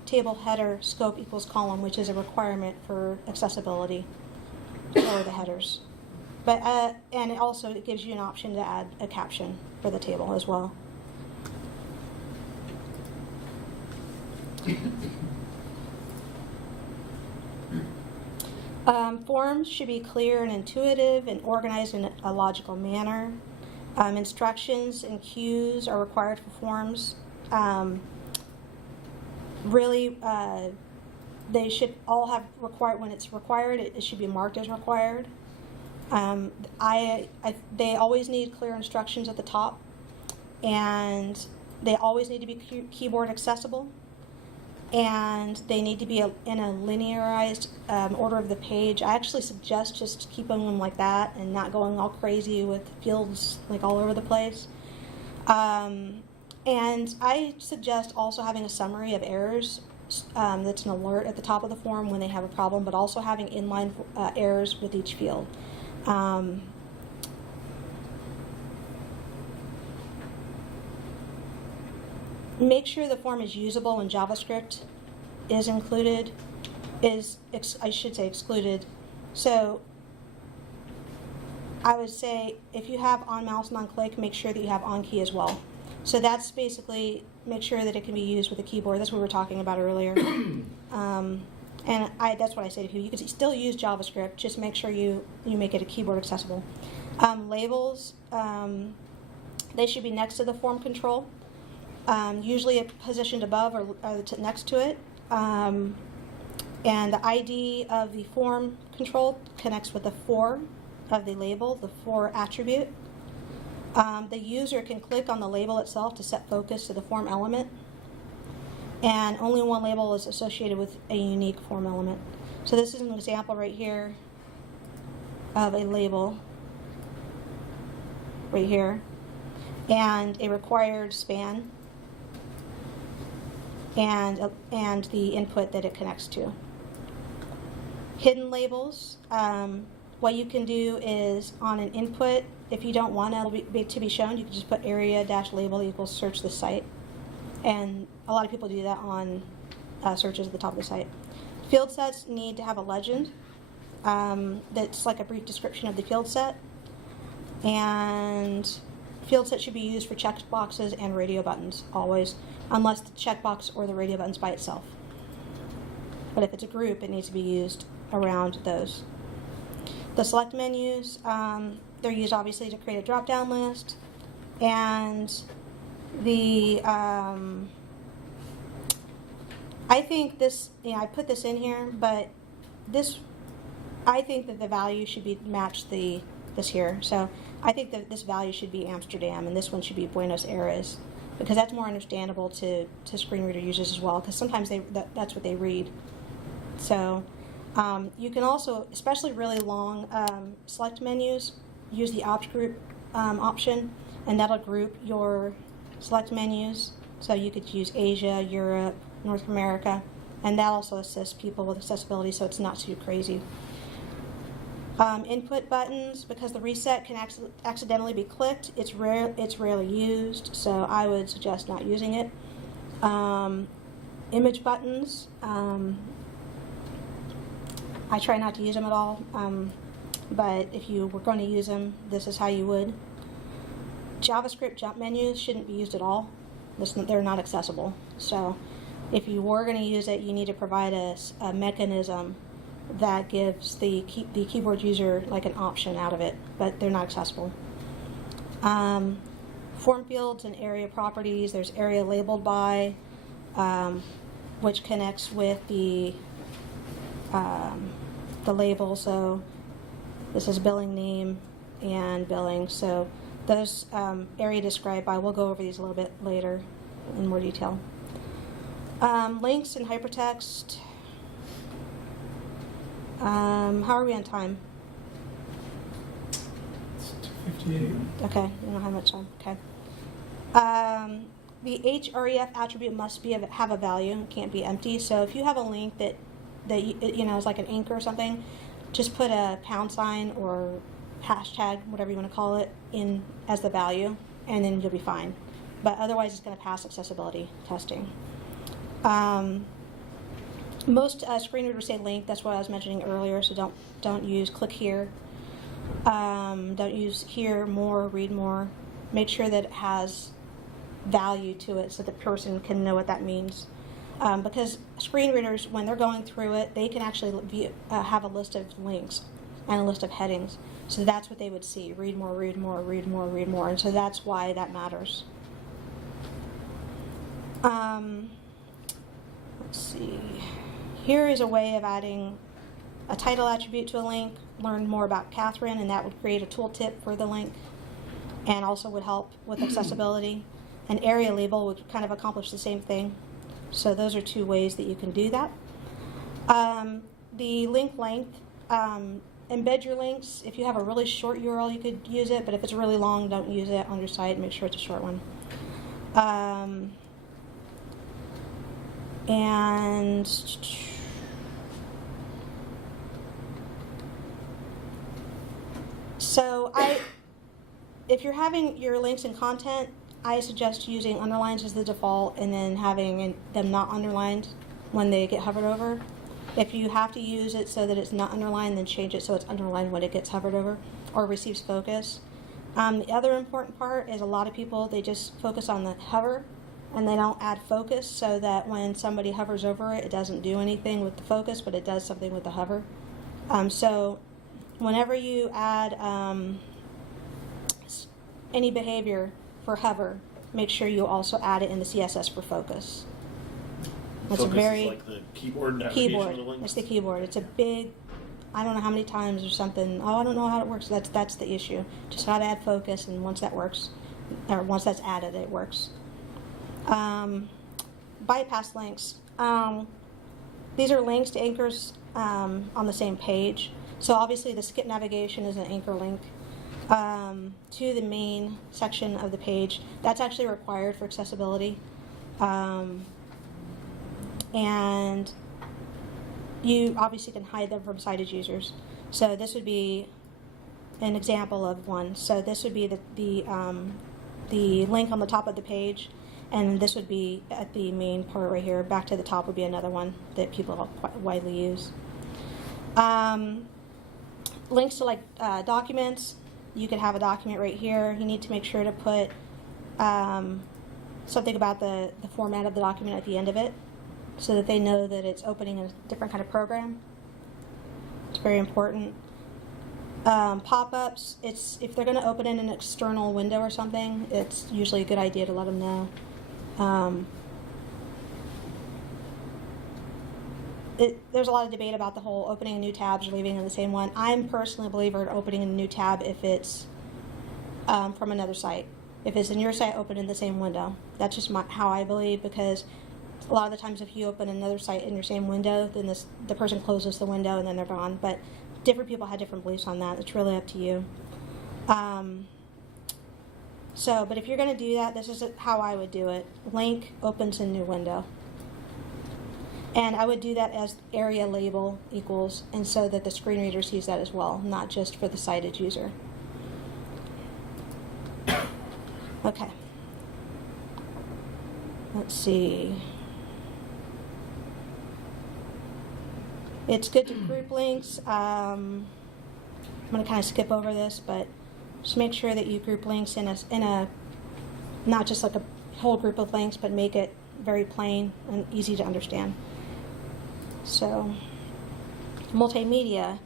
table header scope equals column, which is a requirement for accessibility for the headers. But and it also gives you an option to add a caption for the table as well. Forms should be clear and intuitive and organized in a logical manner. Instructions and cues are required for forms. Really, they should all have required, when it's required, it should be marked as required. They always need clear instructions at the top, and they always need to be keyboard accessible, and they need to be in a linearized order of the page. I actually suggest just keeping them like that and not going all crazy with fields like all over the place. And I suggest also having a summary of errors that's an alert at the top of the form when they have a problem, but also having inline errors with each field. Make sure the form is usable and JavaScript is included, I should say excluded. So I would say if you have on mouse and on click, make sure that you have on key as well. So that's basically make sure that it can be used with a keyboard. That's what we were talking about earlier. And that's what I say to people. You can still use JavaScript, just make sure you make it a keyboard accessible. Labels, they should be next to the form control, usually positioned above or next to it. And the ID of the form control connects with the for of the label, the for attribute. The user can click on the label itself to set focus to the form element. And only one label is associated with a unique form element. So this is an example right here of a label right here and a required span and the input that it connects to. Hidden labels, what you can do is on an input, if you don't want it to be shown, you can just put area-label equals search the site. And a lot of people do that on searches at the top of the site. Field sets need to have a legend that's like a brief description of the field set. And field set should be used for checkboxes and radio buttons, always, unless the checkbox or the radio button's by itself. But if it's a group, it needs to be used around those. The select menus, they're used obviously to create a drop-down list. And the, I think this, I put this in here, but this, I think that the value should be match this here. So I think that this value should be Amsterdam and this one should be Buenos Aires, because that's more understandable to screen reader users as well, because sometimes that's what they read. So you can also, especially really long select menus, use the opt group option, and that'll group your select menus. So you could use Asia, Europe, North America, and that also assists people with accessibility, so it's not too crazy. Input buttons, because the reset can accidentally be clicked, it's rarely used, so I would suggest not using it. Image buttons, I try not to use them at all, but if you were going to use them, this is how you would. JavaScript jump menus shouldn't be used at all. They're not accessible. So if you were going to use it, you need to provide a mechanism that gives the keyboard user like an option out of it, but they're not accessible. Form fields and area properties, there's area labeled by, which connects with the label. So this is billing name and billing. So those area described by, we'll go over these a little bit later in more detail. Links and hypertext. How are we on time? It's 2:58. Okay, we don't have much time. Okay. The href attribute must have a value. It can't be empty. So if you have a link that is like an anchor or something, just put a # or hashtag, whatever you want to call it, in as the value, and then you'll be fine. But otherwise, it's going to pass accessibility testing. Most screen readers say link. That's what I was mentioning earlier. So don't use click here. Don't use here, more, read more. Make sure that it has value to it so the person can know what that means. Because screen readers, when they're going through it, they can actually have a list of links and a list of headings. So that's what they would see. Read more, read more, read more, read more. And so that's why that matters. Let's see. Here is a way of adding a title attribute to a link. Learn more about Catherine, and that would create a tooltip for the link and also would help with accessibility. An area label would kind of accomplish the same thing. So those are two ways that you can do that. The link length, embed your links. If you have a really short URL, you could use it, but if it's really long, don't use it on your site. Make sure it's a short one. And so if you're having your links and content, I suggest using underlines as the default and then having them not underlined when they get hovered over. If you have to use it so that it's not underlined, then change it so it's underlined when it gets hovered over or receives focus. The other important part is a lot of people, they just focus on the hover and they don't add focus, so that when somebody hovers over it, it doesn't do anything with the focus, but it does something with the hover. So whenever you add any behavior for hover, make sure you also add it in the CSS for focus. That's Focus a very is like the keyboard navigation of the links? It's the keyboard. It's a big, I don't know how many times or something. Oh, I don't know how it works. That's the issue. Just how to add focus, and once that works, or once that's added, it works. Bypass links. These are links to anchors on the same page. So obviously the skip navigation is an anchor link to the main section of the page. That's actually required for accessibility. And you obviously can hide them from sighted users. So this would be an example of one. So this would be the link on the top of the page, and this would be at the main part right here. Back to the top would be another one that people quite widely use. Links to like documents. You could have a document right here. You need to make sure to put something about the format of the document at the end of it, so that they know that it's opening a different kind of program. It's very important. Pop-ups, if they're going to open in an external window or something, it's usually a good idea to let them know. There's a lot of debate about the whole opening new tabs or leaving in the same one. I'm personally a believer in opening a new tab if it's from another site. If it's in your site, open in the same window. That's just how I believe, because a lot of the times if you open another site in your same window, then the person closes the window and then they're gone. But different people have different beliefs on that. It's really up to you. But if you're going to do that, this is how I would do it. Link opens a new window. And I would do that as area label equals, and so that the screen reader sees that as well, not just for the sighted user. Okay. Let's see. It's good to group links. I'm going to kind of skip over this, but just make sure that you group links in a not just like a whole group of links, but make it very plain and easy to understand. So, multimedia.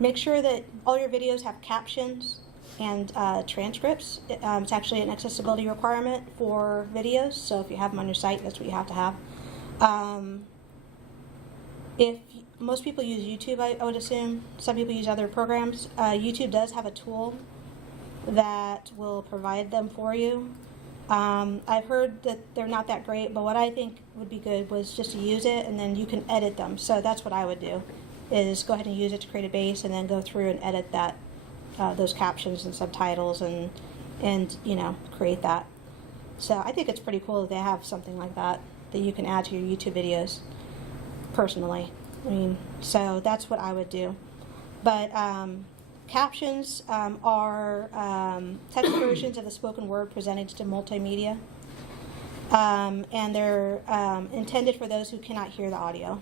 Make sure that all your videos have captions and transcripts. It's actually an accessibility requirement for videos, so if you have them on your site, that's what you have to have. If most people use YouTube, I would assume. Some people use other programs. YouTube does have a tool that will provide them for you. I've heard that they're not that great, but what I think would be good was just to use it, and then you can edit them. So that's what I would do, is go ahead and use it to create a base, and then go through and edit that, those captions and subtitles, and create that. So I think it's pretty cool that they have something like that you can add to your YouTube videos. Personally, so that's what I would do. But captions are text versions of the spoken word presented to multimedia, and they're intended for those who cannot hear the audio.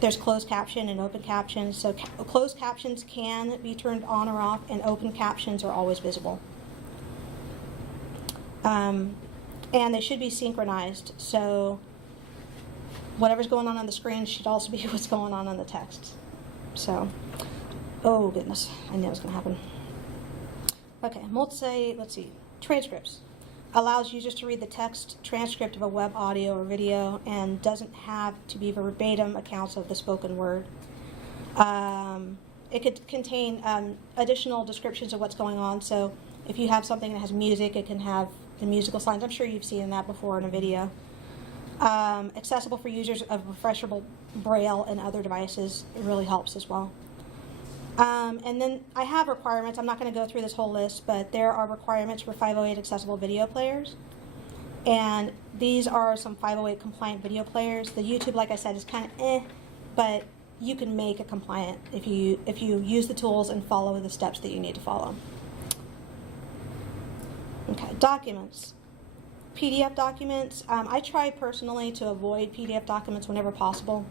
There's closed caption and open captions. So closed captions can be turned on or off, and open captions are always visible. And they should be synchronized. So whatever's going on the screen should also be what's going on the text. So Oh goodness, I knew it was going to happen. Okay, let's see, transcripts. Allows users to read the text transcript of a web audio or video and doesn't have to be verbatim accounts of the spoken word. It could contain additional descriptions of what's going on. So if you have something that has music, it can have the musical signs. I'm sure you've seen that before in a video. Accessible for users of refreshable braille and other devices. It really helps as well. And then I have requirements. I'm not going to go through this whole list, but there are requirements for 508 accessible video players. And these are some 508 compliant video players. The YouTube, like I said, is kind of but you can make it compliant if you use the tools and follow the steps that you need to follow. Okay, documents. PDF documents. I try personally to avoid PDF documents whenever possible,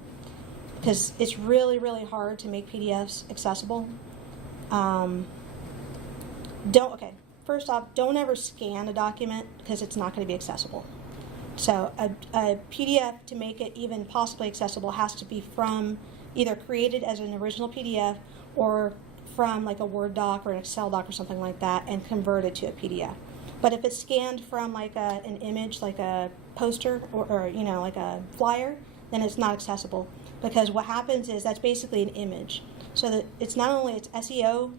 because it's really, really hard to make PDFs accessible. First off, don't ever scan a document because it's not going to be accessible. So a PDF, to make it even possibly accessible, has to be from either created as an original PDF or from like a Word doc or an Excel doc or something like that and converted to a PDF. But if it's scanned from like an image, like a poster or like a flyer, then it's not accessible. Because what happens is that's basically an image. So that it's not only it's SEO,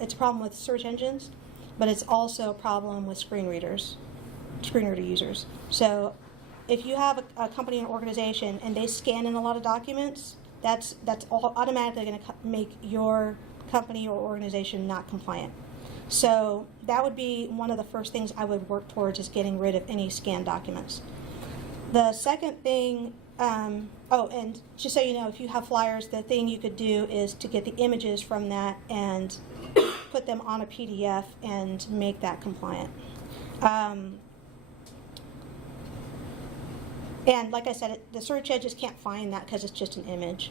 it's a problem with search engines, but it's also a problem with screen reader users. So if you have a company and organization and they scan in a lot of documents, that's all automatically going to make your company or organization not compliant. So that would be one of the first things I would work towards, is getting rid of any scanned documents. The second thing, and just so you know, if you have flyers, the thing you could do is to get the images from that and put them on a PDF and make that compliant. And like I said, the search engines can't find that because it's just an image.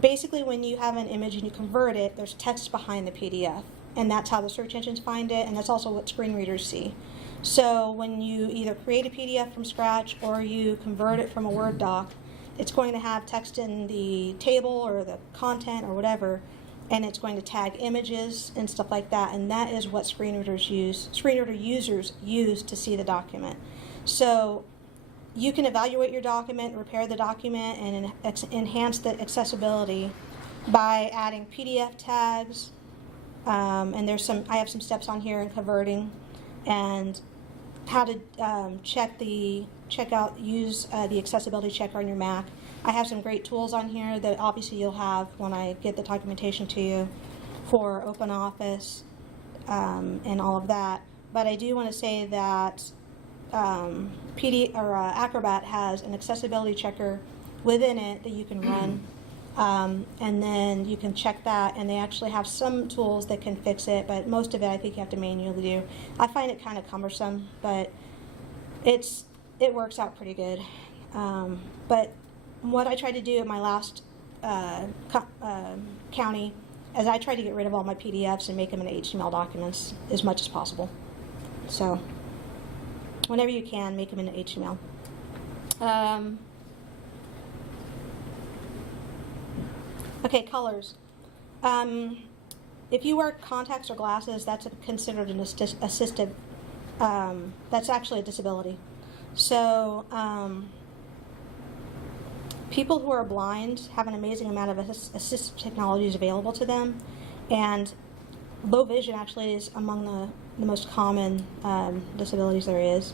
Basically, when you have an image and you convert it, there's text behind the PDF. And that's how the search engines find it, and that's also what screen readers see. So when you either create a PDF from scratch or you convert it from a Word doc, it's going to have text in the table or the content or whatever, and it's going to tag images and stuff like that, and that is what screen reader users use to see the document. So you can evaluate your document, repair the document, and enhance the accessibility by adding PDF tags. And I have some steps on here in converting, and how to use the accessibility checker on your Mac. I have some great tools on here that obviously you'll have when I get the documentation to you for OpenOffice and all of that. But I do want to say that Acrobat has an accessibility checker within it that you can run. And then you can check that, and they actually have some tools that can fix it, but most of it I think you have to manually do. I find it kind of cumbersome, but it works out pretty good. But what I tried to do at my last county is I tried to get rid of all my PDFs and make them into HTML documents as much as possible. So whenever you can, make them into HTML. Okay, colors. If you wear contacts or glasses, that's considered an assistive. That's actually a disability. So people who are blind have an amazing amount of assistive technologies available to them, and low vision actually is among the most common disabilities there is.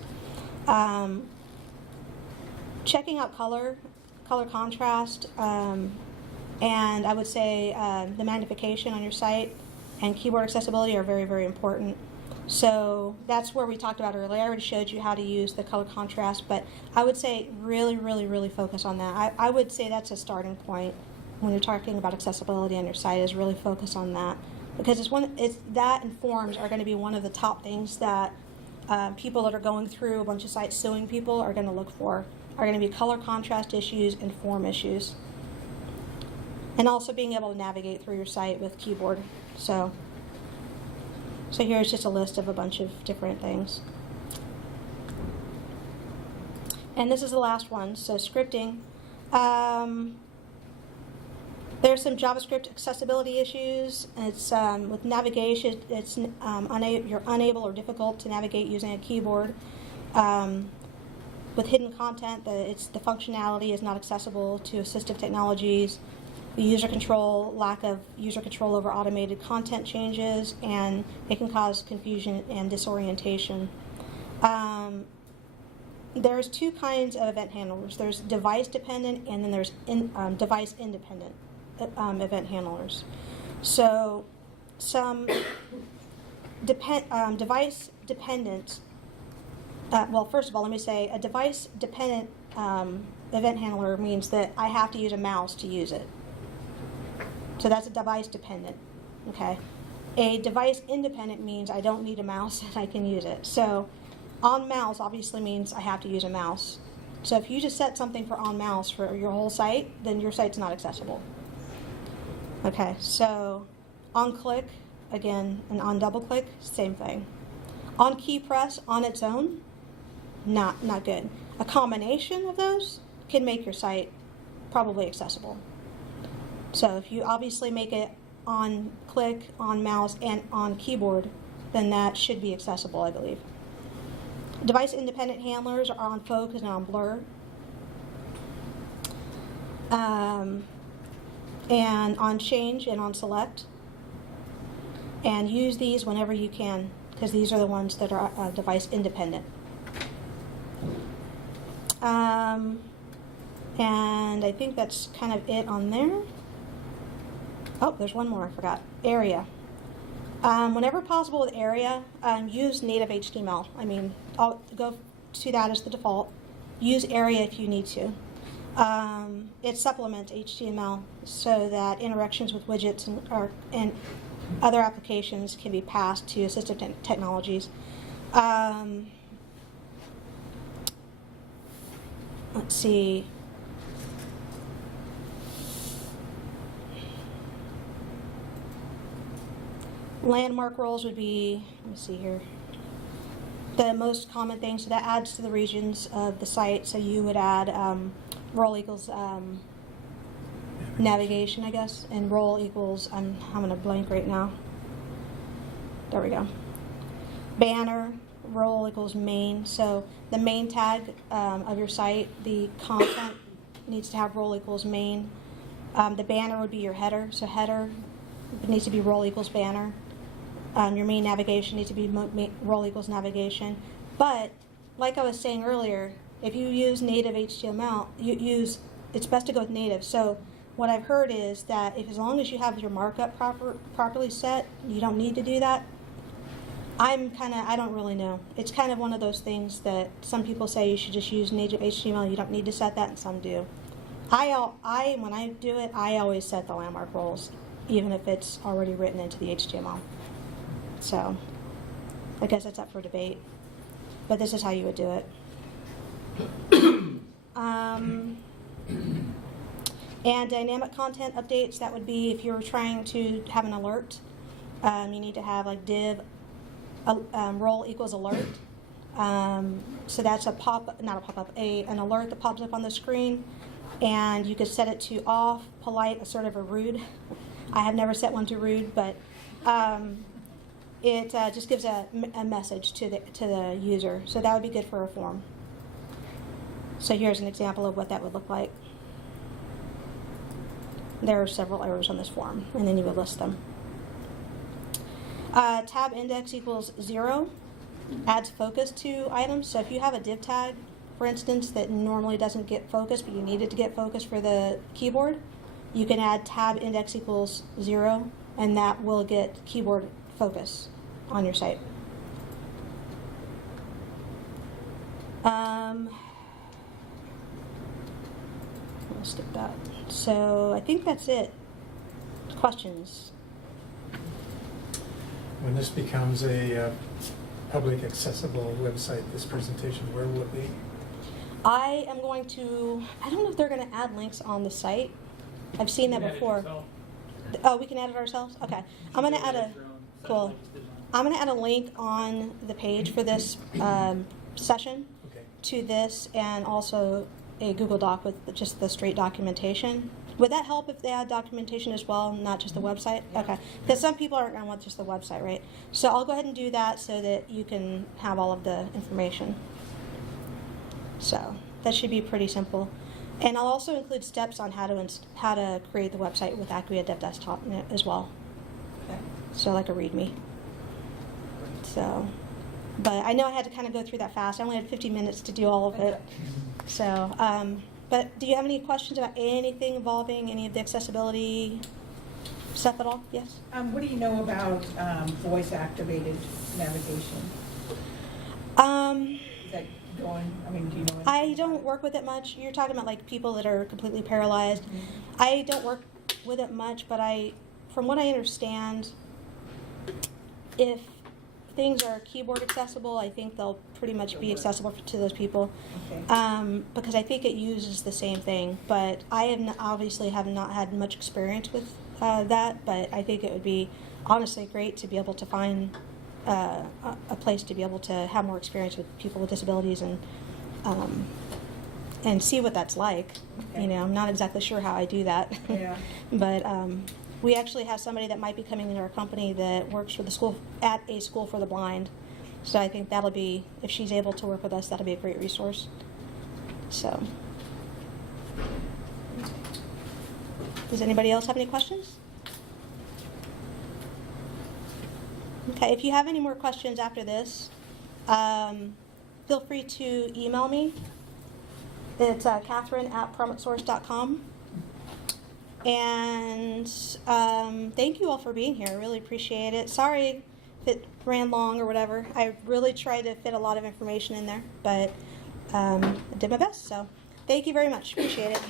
Checking out color contrast, and I would say the magnification on your site and keyboard accessibility are very, very important. So that's where we talked about earlier. I already showed you how to use the color contrast, but I would say really, really, really focus on that. I would say that's a starting point when you're talking about accessibility on your site, is really focus on that, because that and forms are going to be one of the top things that people that are going through a bunch of sites suing people are going to look for. Are going to be color contrast issues and form issues. And also being able to navigate through your site with keyboard. So here's just a list of a bunch of different things. And this is the last one. So scripting. There's some JavaScript accessibility issues. It's with navigation. It's you're unable or difficult to navigate using a keyboard. With hidden content, the functionality is not accessible to assistive technologies. The lack of user control over automated content changes, and it can cause confusion and disorientation. There's two kinds of event handlers. There's device dependent, and then there's device independent event handlers. So some device dependent, well, first of all, let me say a device dependent event handler means that I have to use a mouse to use it. So that's a device dependent, okay? A device independent means I don't need a mouse and I can use it. So on mouse obviously means I have to use a mouse. So if you just set something for on mouse for your whole site, then your site's not accessible. Okay, so on click, again, and on double click, same thing. On key press on its own, not good. A combination of those can make your site probably accessible. So if you obviously make it on click, on mouse, and on keyboard, then that should be accessible, I believe. Device independent handlers are on focus and on blur. And on change and on select. And use these whenever you can, because these are the ones that are device independent. And I think that's kind of it on there. Oh, there's one more I forgot. Area. Whenever possible with area, use native HTML. I mean, I'll go to that as the default. Use area if you need to. It supplements HTML so that interactions with widgets and other applications can be passed to assistive technologies. Let's see. Landmark roles would be, let me see here, the most common thing. So that adds to the regions of the site. So you would add role equals navigation, I guess, and role equals, I'm having a blank right now. There we go. Banner, role equals main. So the main tag of your site, the content needs to have role equals main. The banner would be your header. So header needs to be role equals banner. Your main navigation needs to be role equals navigation. But like I was saying earlier, if you use native HTML, it's best to go with native. So what I've heard is that as long as you have your markup properly set, you don't need to do that. I don't really know. It's kind of one of those things that some people say you should just use native HTML. You don't need to set that, and some do. When I do it, I always set the landmark roles, even if it's already written into the HTML. So I guess that's up for debate. But this is how you would do it. And dynamic content updates, that would be if you're trying to have an alert. You need to have like div role equals alert. So that's an alert that pops up on the screen. And you could set it to off, polite, assertive, or rude. I have never set one to rude, but it just gives a message to the user. So that would be good for a form. So here's an example of what that would look like. There are several errors on this form, and then you would list them. Tab index equals 0 adds focus to items. So if you have a div tag, for instance, that normally doesn't get focus, but you need it to get focus for the keyboard, you can add tab index equals 0, and that will get keyboard focus on your site. I'll skip that. So I think that's it. Questions? When this becomes a public accessible website, this presentation, where will it be? I am going to, I don't know if they're going to add links on the site. I've seen that before. Oh, we can add it ourselves? Okay. I'm going to add a, cool. I'm going to add a link on the page for this session to this, and also a Google Doc with just the straight documentation. Would that help if they add documentation as well, not just the website? Okay, because some people aren't going to want just the website, right? So I'll go ahead and do that so that you can have all of the information. So that should be pretty simple. And I'll also include steps on how to create the website with Acquia Dev Desktop in it as well. Okay. So like a README. So, but I know I had to kind of go through that fast. I only had 50 minutes to do all of it. So, but do you have any questions about anything involving any of the accessibility stuff at all? Yes? What do you know about voice-activated navigation? Is that going, I mean, do you know anything I about don't it? work with it much. You're talking about like people that are completely paralyzed. I don't work with it much, but from what I understand, if things are keyboard accessible, I think they'll pretty much be accessible to those people. Okay. Because I think it uses the same thing. But I obviously have not had much experience with that, but I think it would be honestly great to be able to find a place to be able to have more experience with people with disabilities and see what that's like. Okay. You know, I'm not exactly sure how I do that. Yeah. But we actually have somebody that might be coming into our company that works for the school at a school for the blind. So I think that'll be, if she's able to work with us, that'll be a great resource. So, does anybody else have any questions? Okay, if you have any more questions after this, feel free to email me. It's Catherine@promotesource.com. And thank you all for being here. I really appreciate it. Sorry if it ran long or whatever. I really tried to fit a lot of information in there, but I did my best. So thank you very much. Appreciate it.